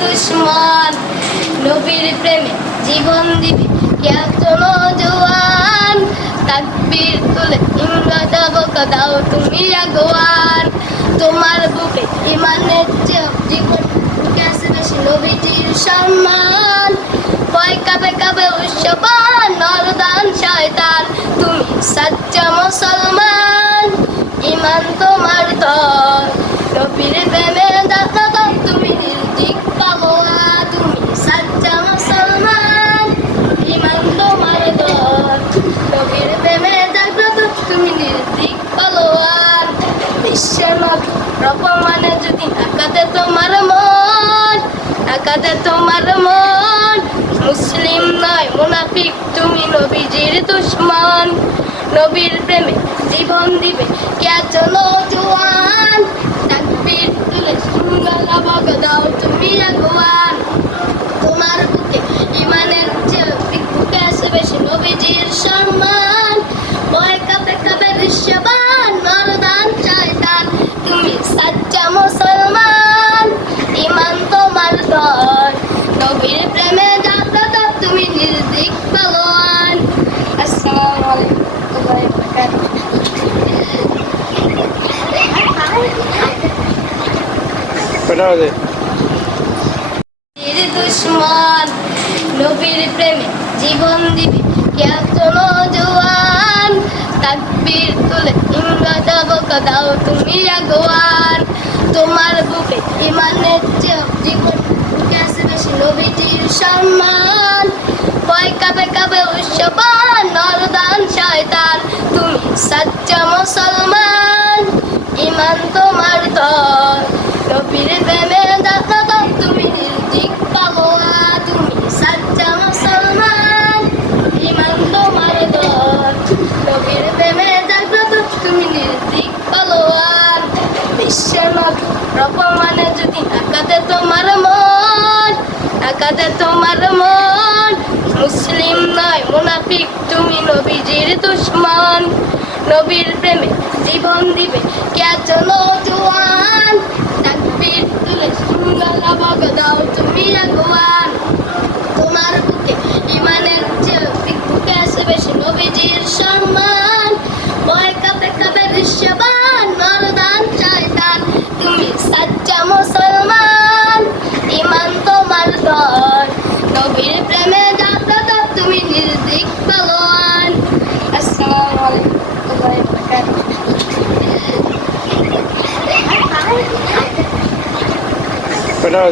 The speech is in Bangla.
দুশ্মন নবীর প্রেমে জীবন দিবে কেতন জওয়ান তাকবীর তুলে ইমরা দেব দাও তুমি আগুয়ান তোমার বুকে ইমানের চেয়ে জীবন কেসে বেশি নবীজির সম্মান ভয় কাবে কাবে উৎসবান নরদান শয়তান তুমি সচ্চা মুসলমান ইমান তোমার তর নবীর প্রেমে জাগ্রত তুমি নির্দিক পাগোয়া তুমি সচ্চা মুসলমান ইমান তোমার তর নবীর প্রেমে জাগ্রত তুমি নির্দিক পাগোয়ান বিশ্বের নবী রকমানে যদি আকাতে তোমার মন আকাতে তোমার মন মুসলিম নয় মুনাফিক তুমি নবীজির দুশ্মন নবীর প্রেমে জীবন দিবে কেতন জওয়ান তাকবীর তুলে সুঙ্গালা বগদাও তুমি আগুয়ান তোমার বুকে ইমানের চেয়ে বুকে আসে বেশি নবীজির সম্মান ভয় কাঁপে কাঁপে ঋষ্যবান নরদান শয়তান তুমি সাচ্চা মুসলমান ইমান তোমার দর নবীর প্রেমে জাগ্রত তুমি নির্দিক ভগবান আসসালামু আলাইকুম দুশ্মন নবীর প্রেমে জীবন দিবে কেতন জওয়ান তাকবীর তুলে ইমরা দেব দাও তুমি আগুয়ান তোমার বুকে ইমানের চেয়ে জীবন কেসে বেশি নবীজির সম্মান ভয় কাবে কাবে উৎসবান নরদান শয়তান তুমি সচ্চা মুসলমান ইমান তোমার তর নবীর প্রেমে জাগ্রত তুমি নির্দিক পাগোয়া তুমি সচ্চা মুসলমান ইমান তোমার তর নবীর প্রেমে জাগ্রত তুমি নির্দিক পাগোয়ান বিশ্বের নবী রকমানে যদি আকাতে তোমার মন আকাতে তোমার মন মুসলিম নয় মুনাফিক তুমি নবীজির দুশ্মন নবীর প্রেমে জীবন দিবে কেতন জওয়ান তাকবীর তুলে সুঙ্গালা বগদাও তুমি আগুয়ান তোমার বুকে ইমানের চেয়ে বুকে আসে বেশি নবীজির সম্মান ভয় কাঁপে কাঁপে ঋষ্যবান নরদান শয়তান তুমি সাচ্চা মুসলমান ইমান তোমার দর নবীর প্রেমে জাগ্রত তুমি নির্দিক ভগবান আসসালামু আলাইকুম Pero